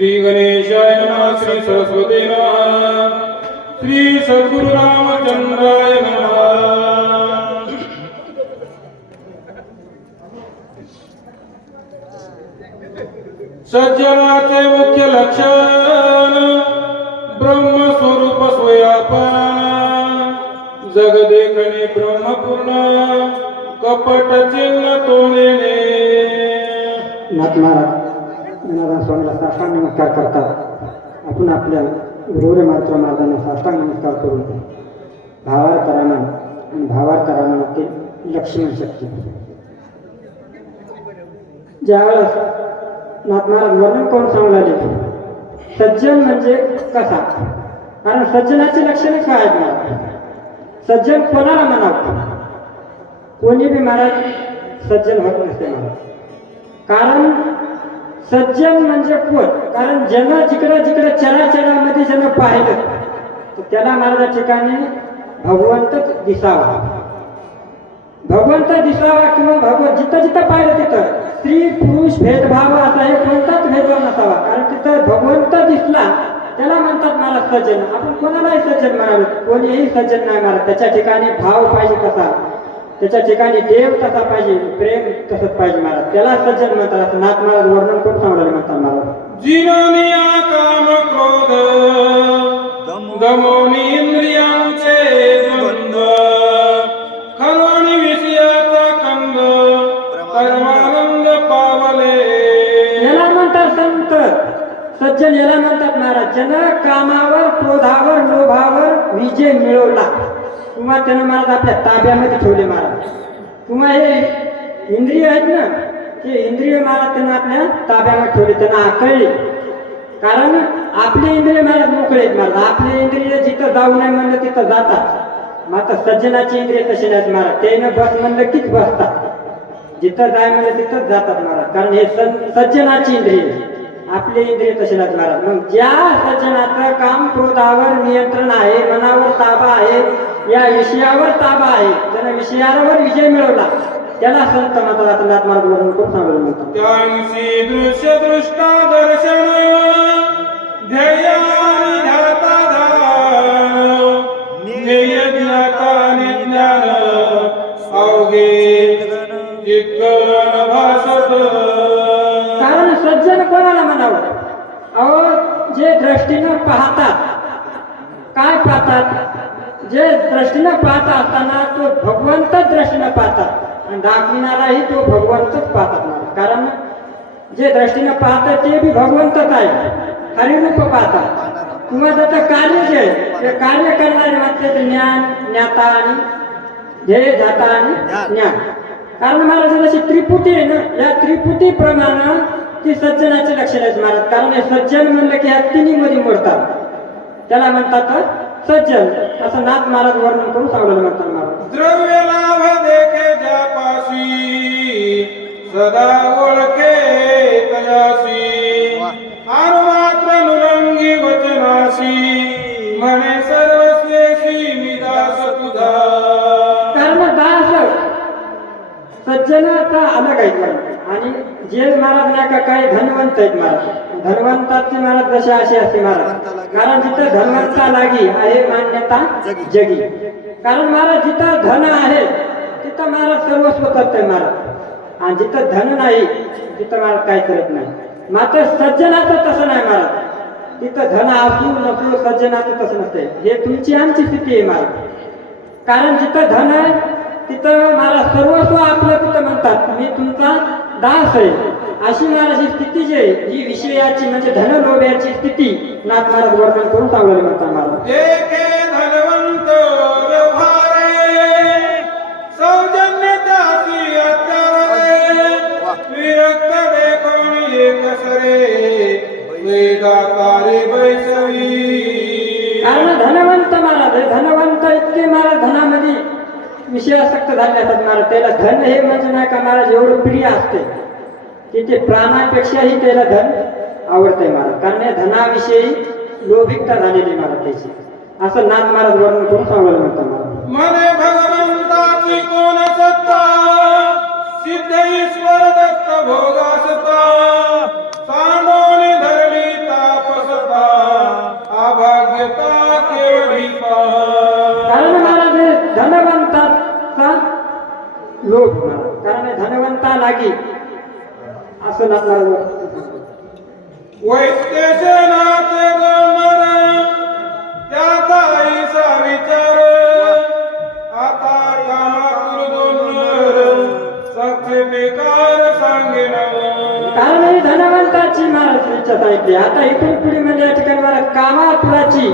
श्री गणेशाय नमः, श्री सरस्वती नमः, श्री सद्गुरु रामचंद्राय नमः। सज्जनाचे मुख्य लक्षण ब्रह्मस्वरूप स्वयापन, जग देखणे ब्रह्मपूर्ण, कपट चिन्ह तोनेने। नाथ महाराज ज्ञानाराम स्वामीला साष्टांग नमस्कार करतात. आपण आपल्या गुरुरे मात्र महाराजांना साष्टांग नमस्कार करून भावार्थराना आणि भावार्थरानातील लक्ष्मण शक्ती. ज्यावेळेस नाथ महाराज वर्णन करून सांगले सज्जन म्हणजे कसा, कारण सज्जनाची लक्षणे काय आहेत महाराज. सज्जन कोणाला म्हणावं, कोणी बी महाराज सज्जन होत नसते महाराज. कारण सज्जन म्हणजे कोण, कारण ज्यानं जिकडे जिकडे चराचरामध्ये ज्यानं पाहिलं तर त्याला महाराज ठिकाणी भगवंतच दिसावा. भगवंत दिसावा किंवा भगवंत जिथं जिथं पाहिलं तिथं स्त्री पुरुष भेदभाव असा हे कोणताच भेदभाव नसावा. कारण तिथं भगवंत दिसला त्याला म्हणतात महाराज सज्जन. आपण कोणालाही सज्जन म्हणालो, कोणीही सज्जन नाही महाराज. त्याच्या ठिकाणी भाव पाहिजे तसा, त्याच्या ठिकाणी देव तसा पाहिजे, प्रेम तसंच पाहिजे महाराज, त्याला सज्जन म्हणतात. असं नाथ महाराज वर्णन करून सांगले म्हणतात महाराज. जिनोनिया काम क्रोध गमोनी इंद्रियांचे द्वंद्व, खरवणी विषयाचा कंद परमानंद पावले. याला म्हणतात संत सज्जन. याला म्हणतात महाराज ज्यानं कामावर क्रोधावर लोभावर विजय मिळवला किंवा त्यानं महाराज आपल्या ताब्यामध्ये ठेवले महाराज. किंवा हे इंद्रिय आहेत ना, हे इंद्रिय महाराज त्यानं आपल्या ताब्यामध्ये ठेवले, त्यांना आकळले. कारण आपले इंद्रिय महाराज मोकळे आहेत महाराज. आपले इंद्रिय जिथं जाऊ नये म्हणलं तिथं जातात. मात्र सज्जनाची इंद्रिय तशी नाहीत महाराज. त्यानं बस म्हणलं कीच बसतात, जिथं जाय म्हणलं तिथंच जातात महाराज. कारण हे सज्जनाची इंद्रिय, आपले इंद्रिय तसे नाहीत महाराज. मग ज्या सज्जनाचं काम क्रोधावर नियंत्रण आहे, मनावर ताबा आहे, या विषयावर ताबा आहे, त्यानं विषयावर विजय मिळवला, त्याला संत म्हणतात. नाथ महाराज वर्णन करून सांगले म्हणतात. त्यांसी दृश्य दृष्टा दर्शन ध्येयानि ध्याता ध्यान, ध्येय ज्ञाता निज्ञान अवघे जिद्गण भासत. कारण सज्जन कोणाला म्हणावं, अहो जे दृष्टीनं पाहतात, काय पाहतात, जे दृष्टीनं पाहत असताना तो भगवंत दृष्टीनं पाहतात आणि दाखविणाराही तो भगवंतच पाहतात. कारण जे दृष्टीनं पाहतात ते बी भगवंतच आहे, हरिरूप पाहतात. किंवा त्याचं कार्य जे आहे ते कार्य करणारे म्हणते ज्ञान ज्ञाता आणि ध्येय ध्याता आणि ज्ञान. कारण महाराज जशी त्रिपुटी आहे ना, या त्रिपुटी प्रमाणे ती सज्जनाचे लक्षण आहेत महाराज. कारण हे सज्जन म्हणलं की ह्या तिन्ही मध्ये मोडतात, त्याला म्हणतात सज्जन. असं नाथ महाराज वर्णन करून सांगलेलं म्हणतात महाराज. द्रव्य लाभ देखे ज्यापाशी, सदा ओळखे तयासी, अनुमात्र नुरंगी वचनाशी, म्हणे सर्वस्वेशी मी दास तुझा. कारण दास सज्जनाचा अलग आहेत आणि जे महाराज नाही का काही धनवंत आहेत महाराज. धनवंताचे महाराज जसे असे असते महाराज. कारण जिथं धनवंता लागी आहे मान्यता जगी. कारण महाराज जिथं धन आहे तिथं महाराज सर्वस्व करतोय महाराज, आणि जिथं धन नाही तिथं महाराज काही करत नाही. मात्र सज्जनाचं तसं नाही महाराज. तिथं धन असू नसू सज्जनाचं तसं नसते. हे तुमची आमची स्थिती आहे महाराज. कारण जिथं धन आहे तिथं महाराज सर्वस्व आपलं तिथं म्हणतात मी तुमचा दास आहे. अशी महाराज ही स्थिती जी आहे ही विषयाची म्हणजे धनलोभ्याची स्थिती नाथ महाराज वर्णन करून सांगले म्हणतात महाराज. देखे धनवंत व्यवहारे, सौजन्यताची अत्यारे, विरक्त देखोन एक सरे, वेदातारे बैसवी. कारण धनवंत महाराज आहे. धनवंत इतके महाराज धनामध्ये विषयासक्त झाले असतात महाराज. त्याला धन हे म्हणजे नाही का महाराज एवढं प्रिय असते की ते प्राणापेक्षाही त्याला धन आवडतंय महाराज. कारण या धनाविषयी लोभिकता झालेली महाराज त्याची. असं नाथ महाराज वर्णन करून सांगायला म्हणतात महाराज. मने भगवंताची कोण सत्ता, सिद्ध ईश्वर दत्त भोगासता, सांडोनी धरली कारण हे धनवंता लागी असं नाथ वैद्यशनाचे गमर त्याचा ऐसा विचार आता कामातून साक्षी बेकार सांगेन कारण ही धनवंताची महाराज इच्छा ऐकली. आता इथून पुढे म्हणजे या ठिकाणी मला कामापुराची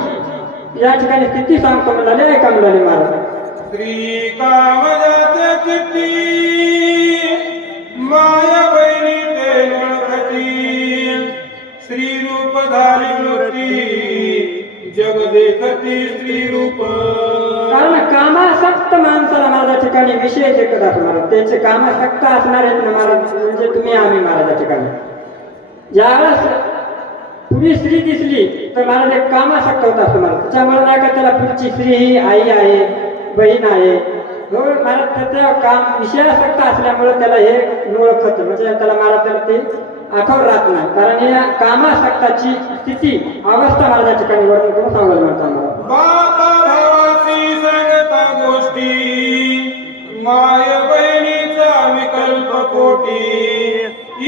या ठिकाणी स्थिती सांगतो म्हणाले. ऐका म्हणाले महाराज. श्री कामजाचे किती माया बहिणी ते नळखती श्री रूप धारी मूर्ती जग देखती श्री रूप. कारण कामासक्त माणसाला माझ्या ठिकाणी विषय शिकत असतो महाराज. त्यांचे कामासक्त असणार आहेत ना महाराज, म्हणजे तुम्ही आम्ही महाराजा ठिकाणी ज्यावेळेस पुढी स्त्री दिसली तर महाराज एक कामासक्त होत असतो महाराज. त्याच्यामुळे नाही का त्याला पुढची स्त्री ही आई आहे, बहीण आहे. हो महाराज, त्याच्या काम विषयासक्त असल्यामुळे त्याला हे ओळखत म्हणजे त्याला महाराज त्याला ते आठवण राहत नाही. कारण या कामासक्ताची स्थिती अवस्था महाराजा ठिकाणी वर्णन करून सांगायला म्हणतात मला. बाबा भावाची सांगता गोष्टी माय बहिणीचा विकल्प कोटी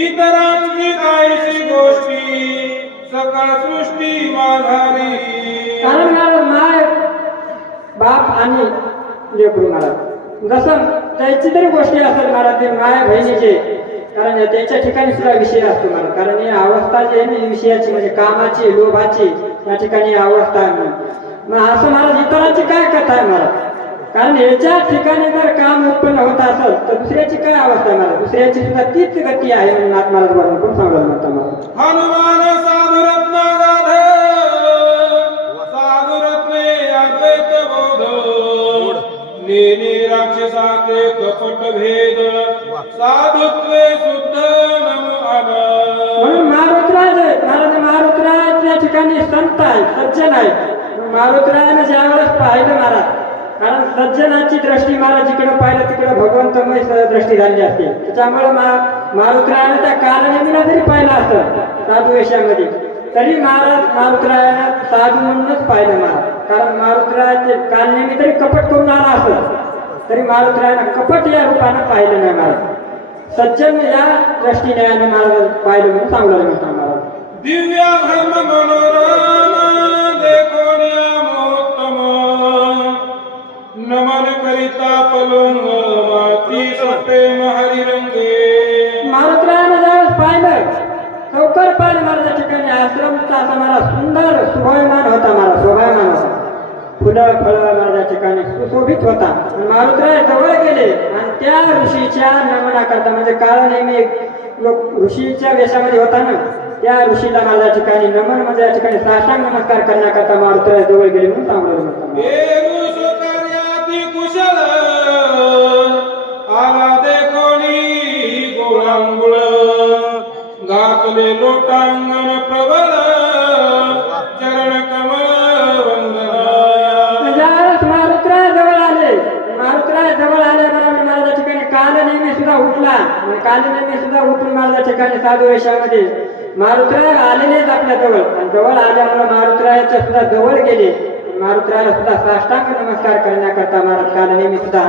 इतरांची काहीशी गोष्टी सकळ सृष्टी माधारी. कारण महाराज माय बाप आणि लेकरू महाराज जसं त्याची तरी गोष्टी असतात महाराज ते माय बहिणीचे. कारण त्याच्या ठिकाणी सुद्धा विषय असतो महाराज. कारण ही अवस्था जी आहे ना विषयाची म्हणजे कामाची लोभाची या ठिकाणी अवस्था आहे. मग असं महाराज इतरांची काय कथा आहे महाराज. कारण याच्या ठिकाणी जर काम उत्पन्न होत असेल तर दुसऱ्याची काय अवस्था आहे महाराज. दुसऱ्याची सुद्धा तीच गती आहे म्हणून नाथ महाराज वर्णन करून सांगायला म्हणता महाराज. हनुमान साधुरत्न गाध साधुरत्ने अद्वैत बोध नेने राक्षसाचे कपट भेद साधुत्वे शुद्ध नमो आला. म्हणून मारुतराज महाराज या ठिकाणी संत आहे, सज्जन आहे. मारुतरायाने ज्यावेळेस पाहिलं महाराज, कारण सज्जनाची दृष्टी महाराज जिकडे पाहिलं तिकडे भगवंतमय दृष्टी झाली असते. त्याच्यामुळे मारुतरायाने त्या कालनेमीला जरी पाहिलं असतं साधू वेशामध्ये तरी महाराज मारुतरायाने साधू म्हणूनच पाहिलं महाराज. कारण मारुतरायाचे कालनेमी तरी कपट करून आला असं तरी मारुतरायाने कपट या रूपानं पाहिलं नाही महाराज. सज्जन या दृष्टीने महाराज पाहिलं म्हणून सांगलं म्हणतात महाराज. दिव्या धर्म मनोरम देखोनिया मोत्तम नमन करिता पलंग माती सोपे हरी रंगे. मारुतरायाने ज्यावेळेस पाहिलं लवकर पाहिलं महाराजा ठिकाणी आश्रमचा असा महाराज सुंदर शोभायमान होता महाराज. शोभायमान होता, फुलं फळं महाराजा ठिकाणी सुशोभित होता. मारुतराय जवळ गेले आणि त्या ऋषीच्या नमना करता म्हणजे काळ नेहमी ऋषीच्या वेशामध्ये होता ना त्या ऋषीला माझ्या ठिकाणी नमन म्हणजे या ठिकाणी साष्टांग नमस्कार करण्याकरता मारुतराय जवळ गेले म्हणून सांगलं म्हणतात. कुशल आला देखोनी गोळांगुळ घातले लोटांगण प्रबल चरण कमल वंदना. ज्यावेळेस मारुतराय जवळ आले बरोबर माझ्या ठिकाणी कालनेमी सुद्धा उठला. कालनेमी सुद्धा उठून माझ्या ठिकाणी साधू वेशामध्ये मारुतराय आलेलेच आपल्या जवळ आणि जवळ आल्यामुळे मारुतरायाच्या सुद्धा जवळ गेले. मारुतरायाला सुद्धा साष्टांग नमस्कार करण्याकरता महाराज कालनेमी सुद्धा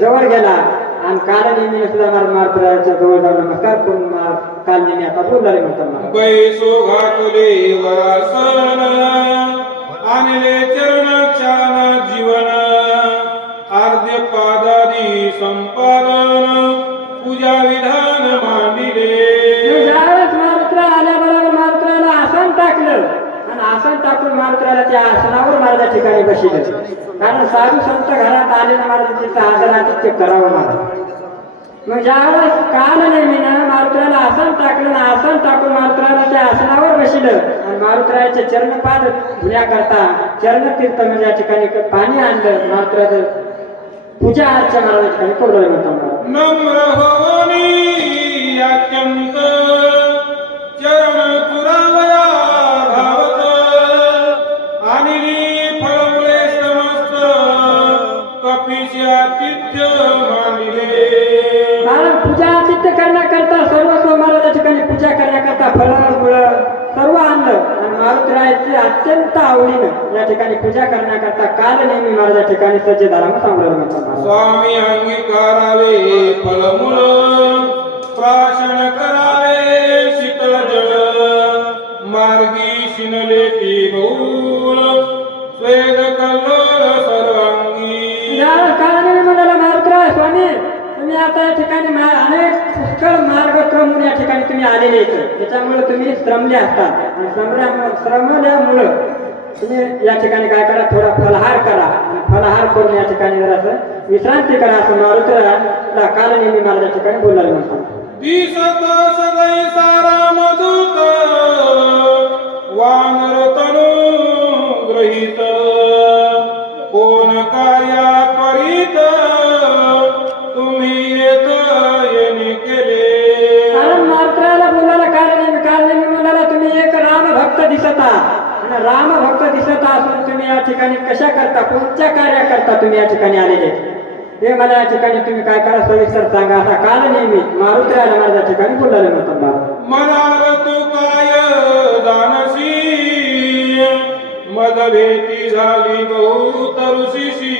जवळ गेला आणि कालनेमीने सुद्धा मारुतरायाच्या जवळ जाऊन नमस्कार करून कालनेमी आता बोलले म्हणतात. बैसो घातले वासन आणले चरण क्षण जीवन आद्य पादादी संपादन पूजा विधान मांडिले. ज्यावेळेस मारुतराय आल्याबरोबर मारुतरायाला आसन टाकलं आणि आसन टाकून मारुतरायाला त्या आसनावर महाराजा ठिकाणी बसले. कारण साधू संत घरात आले ना महाराज तिथं आदरातिथ्य करावं महाराज. मग ज्यावेळेस कालनेमीनं मारुतरायाला आसन टाकलं ना आसन टाकून मारुतरायाला त्या आसनावर बसलं आणि मारुतरायाचे चरणपाद धुण्याकरता चरणतीर्थ म्हणजे या ठिकाणी पाणी आणलं. मारुतरायाचं पूजा अर्चा महाराज ठिकाणी करून म्हणतात. नम्र होनी अत्यंत चरण पुरावया धावत आणि फळमुळे समस्त कपिशा तिथ्य मानिले. महाराज पूजा आतिथ्य करण्याकरता सर्व महाराजा ठिकाणी पूजा करण्याकरता फळ मुळ सर्व आणलं आणि मारुतीरायाची अत्यंत आवडीनं या ठिकाणी पूजा करण्याकरता काल नेहमी महाराज या ठिकाणी सज्जदारांना सांभाळून म्हणतात महाराज. स्वामी अंगीकारावे फलमूळ प्राशन करावे शीतल जल मार्गी शिनले ती बहुल स्वेद कल्लोळ सर्वांगी. या काळाने म्हणाला मारुतीराय स्वामी तुम्ही आता या ठिकाणी अनेक पुष्कळ मार्ग क्रमून या ठिकाणी तुम्ही आलेले आहेत, त्याच्यामुळे तुम्ही श्रमले असतात आणि श्रमल्यामुळं तुम्ही या ठिकाणी काय करा, थोडा फलहार करा आणि फलहार करून या ठिकाणी जरासं विश्रांती करा असं मारुतीरायाला काल नेहमी मला या ठिकाणी बोलायला म्हणतात. दिसत सदै सारा मधुक वानर तनु ग्रहित कोण कार्या करीत तुम्ही येत येणे केले. कारण मारुतीरायाला बोलायला काल नेहमी म्हणाला तुम्ही एक राम भक्त दिसत आहात आणि राम भक्त दिसत असून तुम्ही या ठिकाणी कशा करता, कोणत्या कार्याकरता तुम्ही या ठिकाणी आलेले हे मला या ठिकाणी तुम्ही काय करा सविस्तर सांगा असा काल नेहमी मारुतीरायाला मला या ठिकाणी बोलायला म्हणतात महाराज. मनाल तू काय जाणशी मज भेटी झाली बहुत ऋषीशी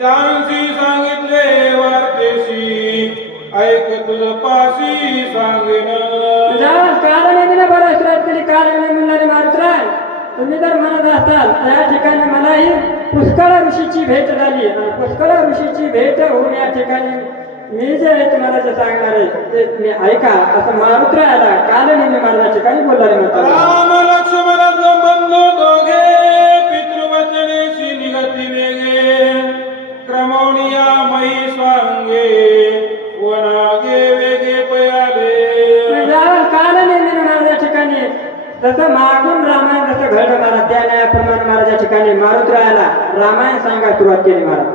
त्यांशी सांगितले वार्तेशी ऐक तुझ पाशी सांगेन. काल नेहमीला बरं श्राद्ध केली काल नेहमी म्हणणारे मारुतीराय तुम्ही जर म्हणत असाल त्या ठिकाणी मलाही पुष्कळ ऋषीची भेट झाली आणि पुष्कळ ऋषीची भेट होऊन या ठिकाणी मी जे आहे तुम्हाला जे सांगणार आहे ते मी ऐका असं मारुतीरायाला काल नेहमी मला या ठिकाणी बोलणारे म्हणतात. राम लक्ष्मण बंधू दोघे पितृवचनेशी निगती वेगे क्रमवणिया मही स्वांगे वनागे वेगे पयाले. काल नेहमी मला या ठिकाणी जसं मागून रामायण जसं घडलं महाराज त्या न्यायाप्रमाणे महाराज या ठिकाणी मारुतीरायाला रामायण सांगायला सुरुवात केली महाराज.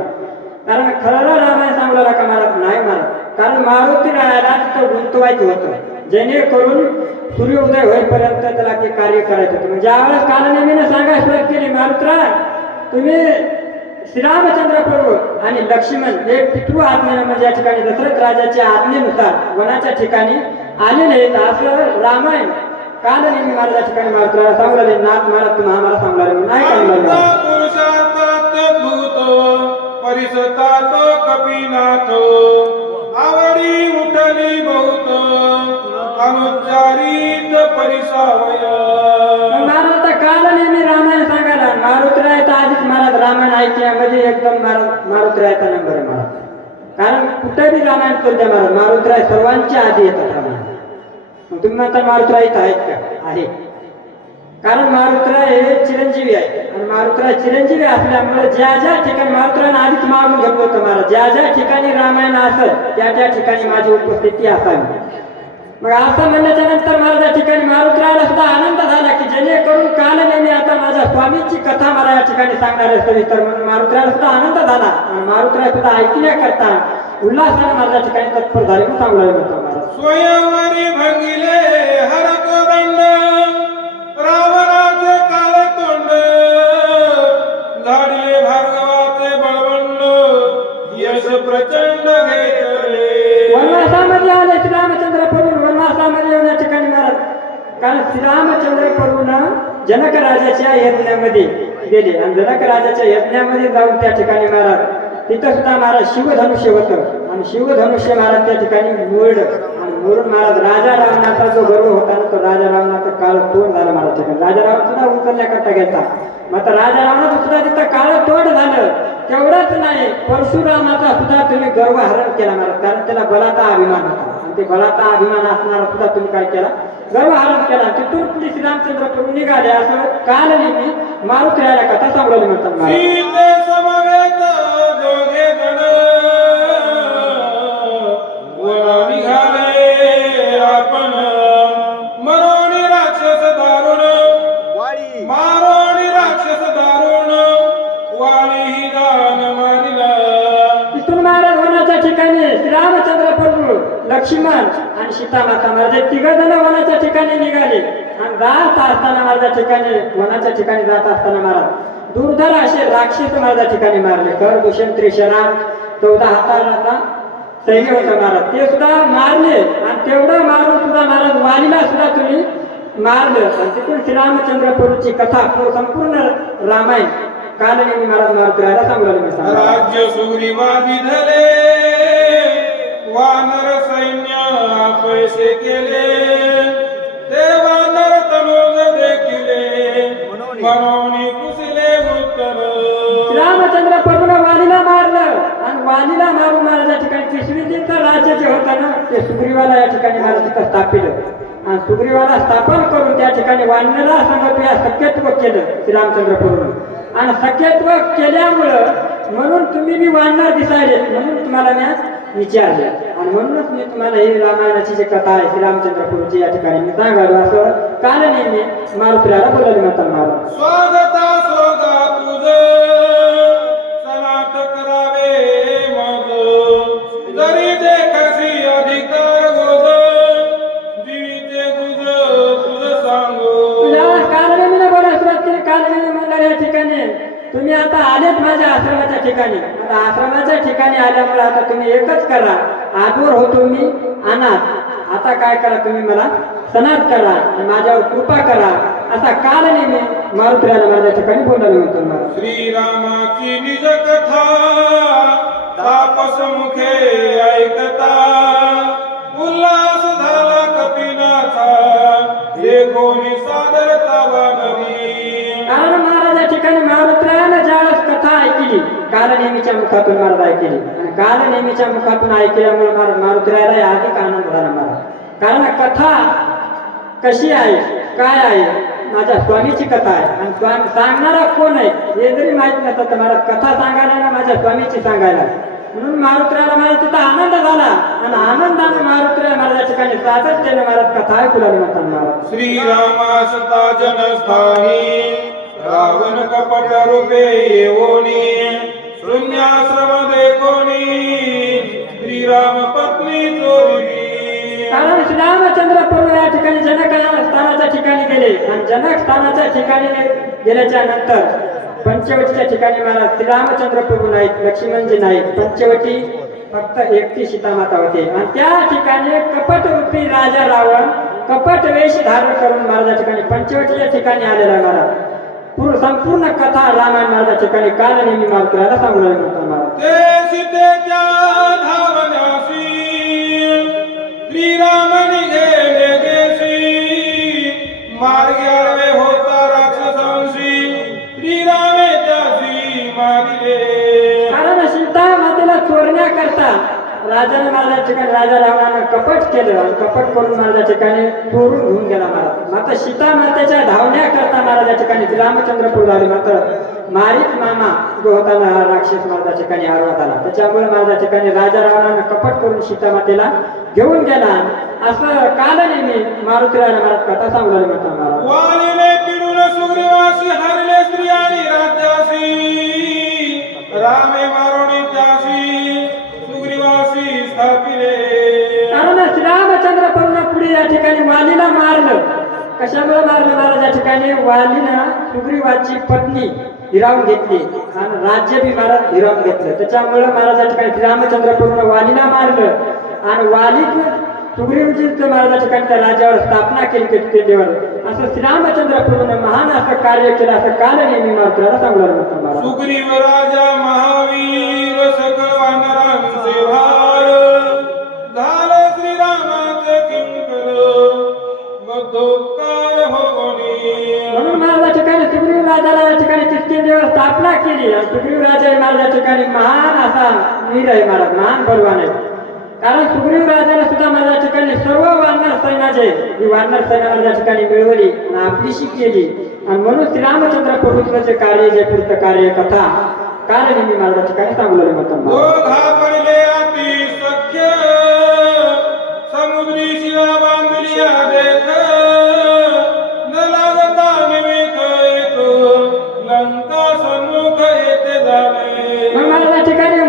कारण खरं रामायण सांगला का महाराज नाही महाराज, कारण मारुतीरायाला तिथं गुंतवायचं होतं जेणेकरून सूर्योदय होईपर्यंत त्याला ते कार्य करायचं होतं. म्हणजे ज्यावेळेस काल नेहमीने सांगायला सुरुवात केली मारुतीराय तुम्ही श्रीरामचंद्र प्रभू आणि लक्ष्मण हे पितृ आज्ञेने म्हणजे या ठिकाणी दशरथ राजाच्या आज्ञेनुसार वनाच्या ठिकाणी आलेले आहेत असं रामायण काल नेहमी महाराज या ठिकाणी मारुतीरायाला सांगले. नाथ महाराज तुम्ही आम्हाला सांगणार नाही सांगणार पुरुषार्थ भूत परिसतात कपिनाथ आवडी उठली बहुत अनुच्चारित परिसावय. महाराज आता काल नेहमी रामायण सांगायला मारुतीराय तर आधीच महाराज रामायण ऐकण्यामध्ये एकदम मारुतीरायचा नंबर आहे महाराज. कारण कुठेही रामायण चालते महाराज मारुतीराय सर्वांच्या आधी येतात रामायण. मग तुम्ही म्हणता मारुतीराय इथं आहेत का, आहे कारण मारुतीराय हे चिरंजीवी आहे आणि मारुतीराय चिरंजीवी असल्यामुळे ज्या ज्या ठिकाणी मारुतीरायने आधीच मागून घेतलं होतं महाराज ज्या ज्या ठिकाणी रामायण असत त्या त्या ठिकाणी माझी उपस्थिती असावी. मग असं म्हणल्याच्या नंतर महाराज या ठिकाणी मारुतीरायाला सुद्धा आनंद झाला की जेणेकरून काल नेहमी आता माझ्या स्वामीची कथा मला या ठिकाणी सांगणार आहे सविस्तर म्हणून मारुतीरायाला सुद्धा आनंद झाला आणि मारुतीराय सुद्धा ऐकण्याकरता उल्हासाने माझ्या ठिकाणी तत्पर झाले म्हणून सांगणार म्हणतो महाराज. स्वयंवरी भंगिले हरक दंड रावणाचे काळ तोंड झाडले भार्गवाचे बळवंड यश प्रचंड घेतले. वनवासामध्ये आले श्रीरामचंद्र प्रभू वनवासामध्ये येऊन या ठिकाणी महाराज कारण श्रीरामचंद्र प्रभूनं जनक राजाच्या यज्ञामध्ये गेले आणि जनक राजाच्या यज्ञामध्ये जाऊन त्या ठिकाणी महाराज तिथं सुद्धा महाराज शिवधनुष्य होतं आणि शिवधनुष्य महाराज त्या ठिकाणी मोडलं आणि मोडून महाराज राजा रावणाचा जो गर्व होता ना तो राजा रावणाचं काळ तोड झालं महाराज ठिकाणी. राजा रावण सुद्धा उचलण्याकरता घ्यायचा मग आता राजा रावणाचं सुद्धा तिथं काळ तोड झालं. तेवढंच नाही परशुरामाचा सुद्धा तुम्ही गर्व हरण केला महाराज कारण त्याला बलाचा अभिमान होता आणि ते बलाचा अभिमान असणारा सुद्धा तुम्ही काय केला गर्व हरण केला. तिथून पुढे श्रीरामचंद्र प्रभू निघाले असं काल नेहमी मारुतीरायाला कथा सांगवली म्हणतात महाराज. सीते समवेत दोघे जण वना निघाले आपण मरोणी राक्षस दारुण मारोणी राक्षस दारुण वाणी ही दान मारिला. तिथून महाराज वनाच्या ठिकाणी श्रीरामचंद्र प्रभू लक्ष्मण आणि सीतामाता महाराज तिघ जण वनाच्या ठिकाणी निघाले आणि जात असताना माझ्या ठिकाणी वनाच्या ठिकाणी जात असताना महाराज दुर्धर असे राक्षस माझ्या ठिकाणी मारले. कर दूषण त्रिशरा 14 हाताला सैन्य होतं महाराज ते सुद्धा मारले आणि तेवढं मारून सुद्धा महाराज वालीला सुद्धा तुम्ही मारलं आणि तिथून श्रीरामचंद्र प्रभूची कथा संपूर्ण रामायण कालनेमी महाराज मारुतीला सांगू लागले. राज्य सुग्रीवादी धले वानर सैन्य पैसे केले ते वानर तनोज देखिले मनोनी कुसले उत्तर. रामचंद्र प्रभूने वालीला मारलं आणि वालीला मारून महाराज ठिकाणी पिशवीचं राज्य जे होतं ना ते सुग्रीवाला या ठिकाणी महाराज तिथं स्थापिलं आणि सुग्रीवाला स्थापन करून त्या ठिकाणी वानरा संगत सख्यत्व केलं श्रीरामचंद्र प्रभूने. आणि सख्यत्व केल्यामुळं म्हणून तुम्ही बी वानर दिसायले म्हणून तुम्हाला मी विचारले आणि म्हणूनच मी तुम्हाला ही रामायणाची जी कथा आहे श्रीरामचंद्र प्रभूची या ठिकाणी मी सांगालो असं कालनेमी मारुतीला बोलायला म्हणतात महाराज. स्वागता स्वागा तुझ सनात करावे मग जरी देखसी अधिकार बोध जीविते तुझ सांगू. कालनेमीने बोलायला सुरुवात केली. कालनेमी म्हणणार या ठिकाणी तुम्ही आता आलेत माझ्या आश्रमाच्या ठिकाणी. आता आश्रमाच्या ठिकाणी आल्यामुळे आता तुम्ही एकच करा, आजवर होतो मी अनाथ, आता काय करा तुम्ही मला सनात करा आणि माझ्यावर कृपा करा असा कालनेमी मारुतीला माझ्या ठिकाणी बोलायला म्हणतो मला. श्रीरामाची निज कथा तापस मुखे ऐकता उल्हास झाला कपिनाथा हे कोणी सादरता वानरी. कारण महाराजा ठिकाणी मारुतीला ज्यावेळेस कथा ऐकली कालनेमीच्या मुखातून महाराज ऐकली आणि कालनेमीच्या मुखातून ऐकल्यामुळे मारुतीला अधिक आनंद झाला महाराज. कारण कथा कशी आहे काय आहे माझ्या स्वामीची कथा आहे आणि स्वामी सांगणारा कोण आहे हे जरी माहित नसतं तर महाराज कथा सांगायला ना माझ्या स्वामीची सांगायला म्हणून मारुतीला महाराज तिथं आनंद झाला आणि आनंदाने मारुतीला महाराजा ठिकाणी सातत्याने महाराज कथा ऐकू लागले म्हणतात महाराज. श्रीरामासता जनस्थानी रावण कपट रूपे येवोनी शून्याश्रम देखोनी श्रीराम पत्नी चोरली. कारण श्रीरामचंद्र प्रभू या ठिकाणी जनक स्थानाच्या ठिकाणी गेले आणि जनक स्थानाच्या ठिकाणी गेल्याच्या नंतर पंचवटीच्या ठिकाणी महाराज श्रीरामचंद्र प्रभू नाहीत, लक्ष्मणजी नाहीत, पंचवटी फक्त एकटी सीतामाता होते आणि त्या ठिकाणी कपट रूपी राजा रावण कपट वेश धारण करून महाराजा ठिकाणी पंचवटीच्या ठिकाणी आलेला महाराज संपूर्ण कथा रामायण महाराजा ठिकाणी कालनेमी मारुतीला सांगू लागले म्हणतात महाराज. ते सीतेच्या धावण्यासी श्रीराम निघेले देशी मार्गी आडवे होता राक्षसांशी श्रीरामे त्यासी मारिले. कारण सीता मातेला चोरण्याकरता राजाने महाराजा ठिकाणी राजा रावणानं कपट केलं आणि कपट करून महाराजा ठिकाणी चोरून घेऊन गेला महाराज. मात्र सीता मातेच्या धावण्याकरता महाराजा ठिकाणी श्रीरामचंद्र प्रभू आले मात्र मारीत मामा जो होता ना राक्षस महाराजा ठिकाणी आरोग्यात आला त्याच्यामुळे महाराजा ठिकाणी राजा रावणानं कपट करून सीता मातेला घेऊन गेला असं कालनेमी मारुतीला महाराज कथा सांगू लागले म्हणतात महाराज. वालीने पिडून सुग्रीवासी हरले स्त्री आणि राज्यासी रामे मारोणी त्यासी सुग्रीवासी स्थापिले. कारण श्रीरामचंद्र प्रभूने पुढे या ठिकाणी वालीला मारलं. कशामुळे मारलं महाराज या ठिकाणी वालीनं सुग्रीवाची पत्नी हिरावून घेतली आणि राज्य बी महाराज हिरावून घेतलं. त्याच्यामुळे महाराज या ठिकाणी श्रीरामचंद्र प्रभूने वालीला मारलं आणि वालीत सुग्रीवजीचं महाराजा ठिकाणी त्या राज्यावर स्थापना केली केलीवर असं श्रीरामचंद्र प्रभूने महान असं कार्य केलं असं कालनेमी मारुतीला सांगू लागले म्हणतात महाराज. सुग्रीव राजा महावीर सकल वानरांचे भार झालं श्रीरामाचे किंकर बद्धोपकार होणी. म्हणून महाराजा ठिकाणी सुग्रीव राजाला या ठिकाणी किष्किंधेवर स्थापना केली आणि सुग्रीव राजा महाराजा ठिकाणी महान असा वीर आहे महाराज, महान बलवान आहे. कारण सुग्रीव राजाला सुद्धा माझ्या ठिकाणी सर्व वानर सैन्याचे ही वानर सैन्य माझ्या ठिकाणी मिळवली आणि आपलीशी केली आणि म्हणून श्रीरामचंद्र प्रभूचं जे कार्य जे पुढचं कार्य कथा कालनेमी माझ्या ठिकाणी सांगू लागले म्हणतात. दोघा पडले अति सख्य समुद्री शिला बांधलिया देख न लागता निमित्त एक लंका सन्मुख येते झाले. मग माझ्या ठिकाणी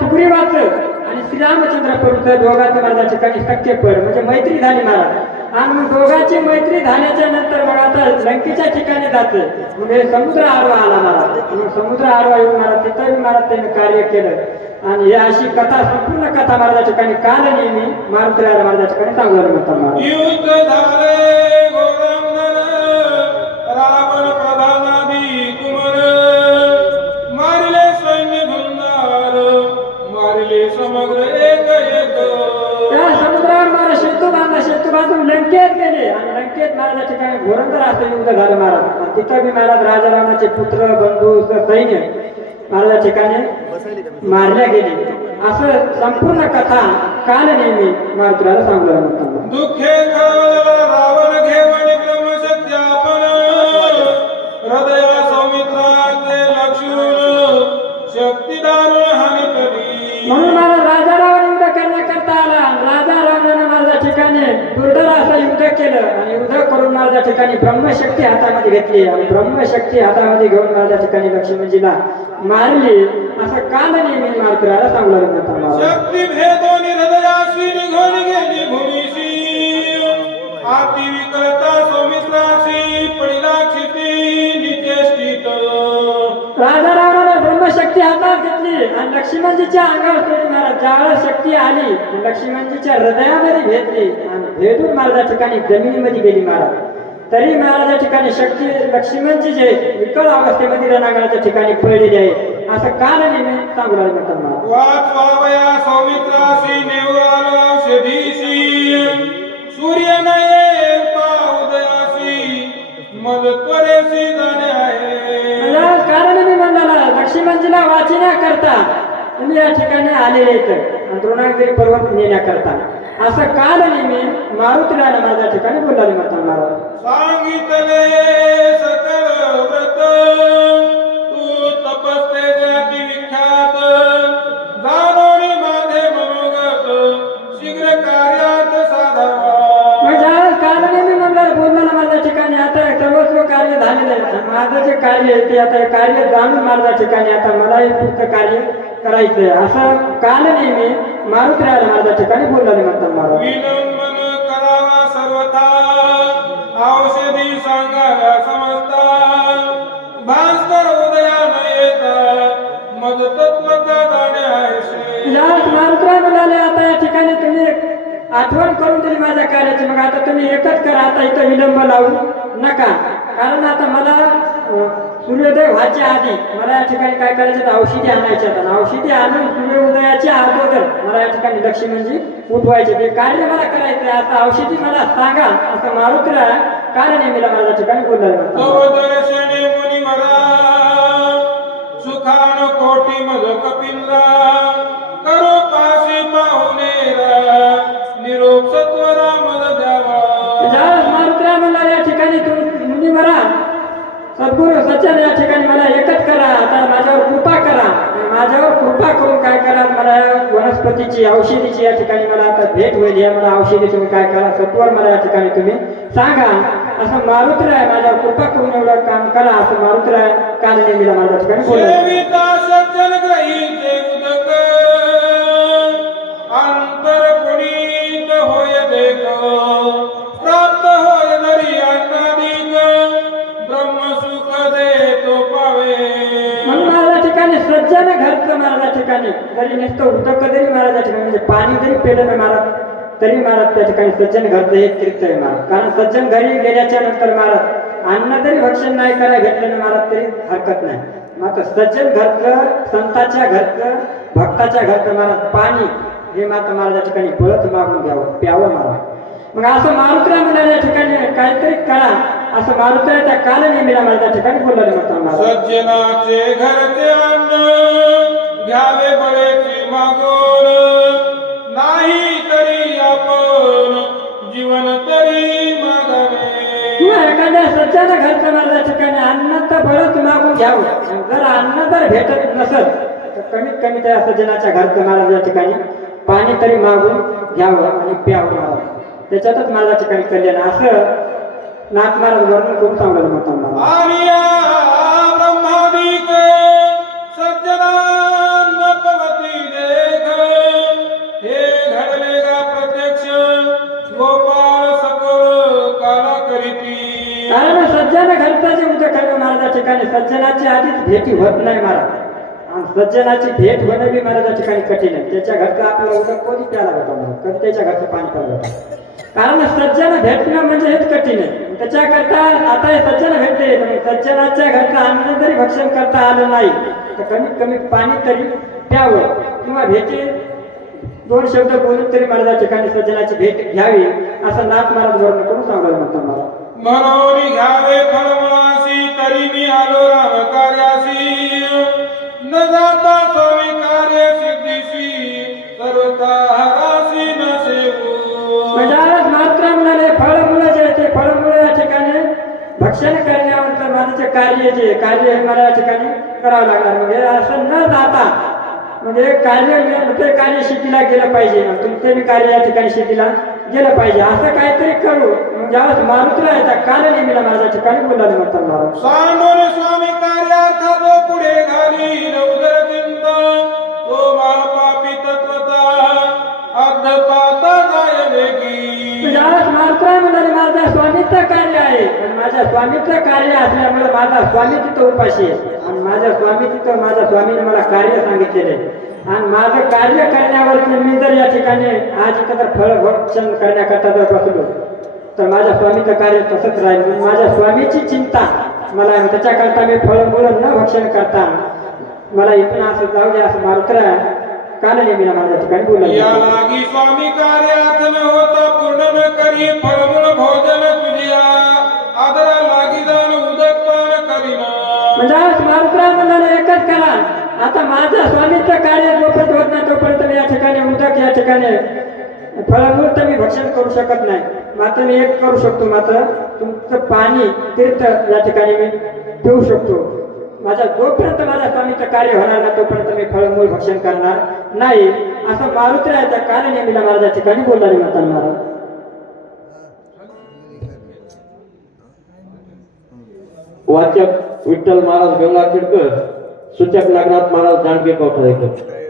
सुग्रीवाचं आणि श्रीरामचंद्र प्रभूचं दोघांचं माझ्या ठिकाणी सख्य पड म्हणजे मैत्री झाली महाराज आणि मग दोघांची मैत्री झाल्याच्या नंतर मग आता लंकेच्या ठिकाणी जाते म्हणजे समुद्र आडवा आला महाराज. मग समुद्र आडवा येऊन महाराज तिथं महाराज त्याने कार्य केलं आणि ही अशी कथा संपूर्ण कथा माझ्या ठिकाणी कालनेमी मारुतीला माझ्या ठिकाणी सांगू लागले म्हणतात महाराज. युद्ध झाले घोर लंकेत गेले आणि लंकेत महाराज ठिकाणी घोरंदर असं युद्ध झालं महाराज. आणि तिथं बी महाराज राजा रावणाचे पुत्र बंधू सैन्य महाराज ठिकाणी मारल्या गेले. असं संपूर्ण कथा काल नेहमी मारुतीला सांगलं म्हणतात. दुःखे कळवळला रावण घेवणी ब्रह्मशक्त्यापन हृदया सौमित्राचे लक्ष्मण शक्ती दारुण हानी करी. म्हणून महाराज राजा रावण युद्ध करण्याकरता आला. राजा रावणाने माझ्या ठिकाणी दुर्धर असं युद्ध केलं आणि युद्ध करून माझ्या ठिकाणी ब्रह्मशक्ती हातामध्ये घेतली आणि ब्रह्मशक्ती हातामध्ये घेऊन माझ्या ठिकाणी लक्ष्मणजीला मारली. असं काल नेहमी मारुतीला सांगलं म्हणतात. शक्ती भेदोनी हृदयाशी निघून गेली भूमीशी आती विकलता सौमित्राशी पडिला क्षिती निचेष्टित. राजा रावणाने ब्रह्मशक्ती हातात घेतली आणि लक्ष्मणजीच्या अंगावर सोडली महाराज. ज्यावेळेस शक्ती आली लक्ष्मणजीच्या हृदयामध्ये भेटली आणि भेटून महाराजा ठिकाणी जमिनीमध्ये गेली महाराज. तरी महाराजा ठिकाणी शक्ती लक्ष्मणजी जे विकल अवस्थेमध्ये रणांगणाच्या ठिकाणी पडलेली आहे. असं काल नेहमी सांगू लागले म्हणतात. वाच पावया सौमित्राशी नेवराल औषधीशी सूर्य नये उदयाशी मज त्वरेशी जाणे आहे. कारण मी म्हणला लक्ष्मणजीला वाचण्याकरता तुम्ही या ठिकाणी आलेले आहेत द्रोणागिरी पर्वत नेण्याकरता. असं काल नेहमी मारुतीला माझ्या ठिकाणी बोलाले म्हणतात महाराज. सांगितले सकल व्रत तू तपस्ते जाती विख्यात जाणोनी माझे मनोगत शीघ्र कार्यात साधावा. काल नेहमी म्हणला बोलला माझ्या ठिकाणी आता सर्वस्व कार्य झालेलं आहे. माझं जे कार्य आहे ते आता कार्य जाणून माझ्या ठिकाणी आता मलाही पुढचं कार्य करायचंय. असं काल नेहमी मारुतीला माझ्या ठिकाणी बोलले म्हणतात महाराज. विलंबन करावा सर्वथा औषधी सांगाव्या समजता भास्कर उदया न येता मज तत्वता जाणे आहे. मारुतीला म्हणाले आता या ठिकाणी तुम्ही आठवण करून दिली माझ्या कार्याची. मग आता तुम्ही एकच करा आता इथं विलंब लावू नका. कारण आता मला सूर्योदय व्हायच्या आधी मला या ठिकाणी काय करायचं तर औषधी आणायच्या. औषधी आणून सूर्योदयाच्या अगोदर मला या ठिकाणी लक्ष्मणजी उठवायचे. ते कार्य मला करायचं. आता औषधी मला सांगा असं मारुतीला कार्य नेहमीला माझ्या ठिकाणी बोललेलं दर्शने मुनिवरा सुखान कोटी मज कपिलरा करो पाशी पाहुणेरा निरोप सत्वरा मज द्यावा. मारुतीला म्हणला या ठिकाणी तुम्ही मुनिवरा सद्गुरु सच्चन या ठिकाणी मला एकच करा. आता माझ्यावर कृपा करा. माझ्यावर कृपा करून काय करा मला वनस्पतीची औषधीची या ठिकाणी मला आता भेट होईल. या मला औषधी तुम्ही काय करा सत्वर मला या ठिकाणी तुम्ही सांगा. असं मारुतीला आहे माझ्यावर कृपा करून एवढं काम करा. असं मारुतीला काल नेहमीला माझ्या ठिकाणी सेविता सज्जन ग्रहीचे उदक अंतर पुनीत होय देख प्राप्त होय नरी अन्नादिक ब्रह्म सुख देतो पावे. म्हणून माझ्या ठिकाणी सज्जन घरचं महाराजा ठिकाणी जरी नुसतं उदक जरी महाराजा ठिकाणी म्हणजे पाणी जरी पेलं ना महाराज तरी महाराज त्या ठिकाणी सज्जन घरचं एक तीर्थ आहे महाराज. कारण सज्जन घरी गेल्याच्या नंतर महाराज अन्न जरी भक्षण नाही करायला भेटलं ना महाराज तरी हरकत नाही. मात्र सज्जन घरचं संताच्या घरचं भक्ताच्या घरचं महाराज पाणी हे मात्र महाराजा ठिकाणी बळत मागून घ्यावं प्यावं महाराज. मग असं मारुतीला म्हणाल्या ठिकाणी काहीतरी करा असं मारुतीला त्या काल नेहमीला माझ्या ठिकाणी बोलले म्हणतात. सज्जनाचे घरचे अन्न घ्यावे बळेचे मागोन नाही तरी आपण जीवन तरी मागावे. किंवा एखाद्या सज्जन घरचं माझ्या ठिकाणी अन्न तर बळच मागून घ्यावं. जर अन्न जर भेटत नसेल तर कमीत कमी त्या सज्जनाच्या घरचं महाराज ठिकाणी पाणी तरी मागून घ्यावं आणि प्यावं महाराज. त्याच्यातच माझ्या ठिकाणी कल्याण असं नाथ महाराज वर्णन करून सांगलं म्हणतात. आर्या ब्रह्मादिक सज्जनान पवती देख हे घडले गा प्रत्यक्ष गोपाळ सकळ काला करीती. कारण सज्जन घरचं जे उद्या खरं महाराजा ठिकाणी सज्जनाची आधीच भेटी होत नाही महाराज. आणि सज्जनाची भेट होणं बी महाराजा ठिकाणी कठीण आहे. त्याच्या घरचं आपल्याला उद्या कोणी प्याला होता कधी त्याच्या घरचं पाणी प्यायला होतं. कारण सज्जन भेटणं म्हणजे हेच कठीण आहे. त्याच्याकरता आता हे सज्जन भेटते सज्जनाच्या घरचं अन्न जरी भक्षण करता आलं नाही तर कमीत कमी पाणी तरी प्यावं. किंवा भेटी दोन शब्द बोलून तरी मला त्या ठिकाणी सज्जनाची भेट घ्यावी असं नाथ महाराज वर्णन करून सांगायला म्हणतात मला. म्हणून घ्यावे फळमुळासी तरी मी आलो राम कार्यासी न जाता स्वामी कार्य सिद्धीसी सर्वथा हरासी न सेवू. म्हणजे मात्र म्हणाले फळमुळं जे ते फळमुळं या ठिकाणी भक्षण करण्यावर माझं कार्य जे कार्य हे मला या ठिकाणी करावं लागणार. म्हणजे असं न जाता म्हणजे ते कार्य शेतीला गेलं पाहिजे, तुमचे मी कार्य या ठिकाणी शेतीला गेलं पाहिजे असं काहीतरी करू. ज्यावेळेस मारुतीला येतात काल नेहमीला माझ्या ठिकाणी बोलायला म्हणतात मला. सांगून स्वामी कार्यार्थ जो पुढे घाली नवदर चिंता तो महापापी तत्वता अर्धपाता जाय वेगी. ज्यावेळेस मारुतीला म्हणाले माझं स्वामीचं कार्य आहे आणि माझ्या स्वामीचं कार्य असल्यामुळे माझा स्वामी तिथं उपाशी आहे आणि माझ्या स्वामी तिथं माझ्या स्वामीने मला कार्य सांगितलेले आणि माझं कार्य करण्यावरती मी जर या ठिकाणी आज इथं जर फळभक्षण करण्याकरता जर बसलो तर माझ्या स्वामीचं कार्य तसंच राहील. म्हणून माझ्या स्वामीची चिंता मला त्याच्याकरता मी फळमुळं न भक्षण करता मला इथून असं जाऊ दे असं मारुतीला काल नेहमीला माझ्या ठिकाणी या बोलायला. लागी स्वामी कार्यार्थ न होता पूर्ण न करी फळमुळ भोजन तुझ्या आदरा लागी जाण उदक पान करीना. म्हणजे आज मारुतीला म्हणाले एकच करा, आता माझ्या स्वामीचं कार्य जोपर्यंत होत नाही तोपर्यंत मी या ठिकाणी उदक या ठिकाणी फळमूळ तर मी भक्षण करू शकत नाही. मात्र मी एक करू शकतो, मात्र तुमचं पाणी तीर्थ या ठिकाणी मी पिऊ शकतो. जोपर्यंत माझ्या स्वामीचं कार्य होणार नाही तोपर्यंत मी फळमूळ भक्षण करणार नाही असं मारुतीला त्या कार्य नेहमीला माझ्या ठिकाणी बोलणारे म्हणतात महाराज. वाचक विठ्ठल महाराज गंगाखेडकर, सूचक नागनाथ महाराज जानकी कवठाळेकर.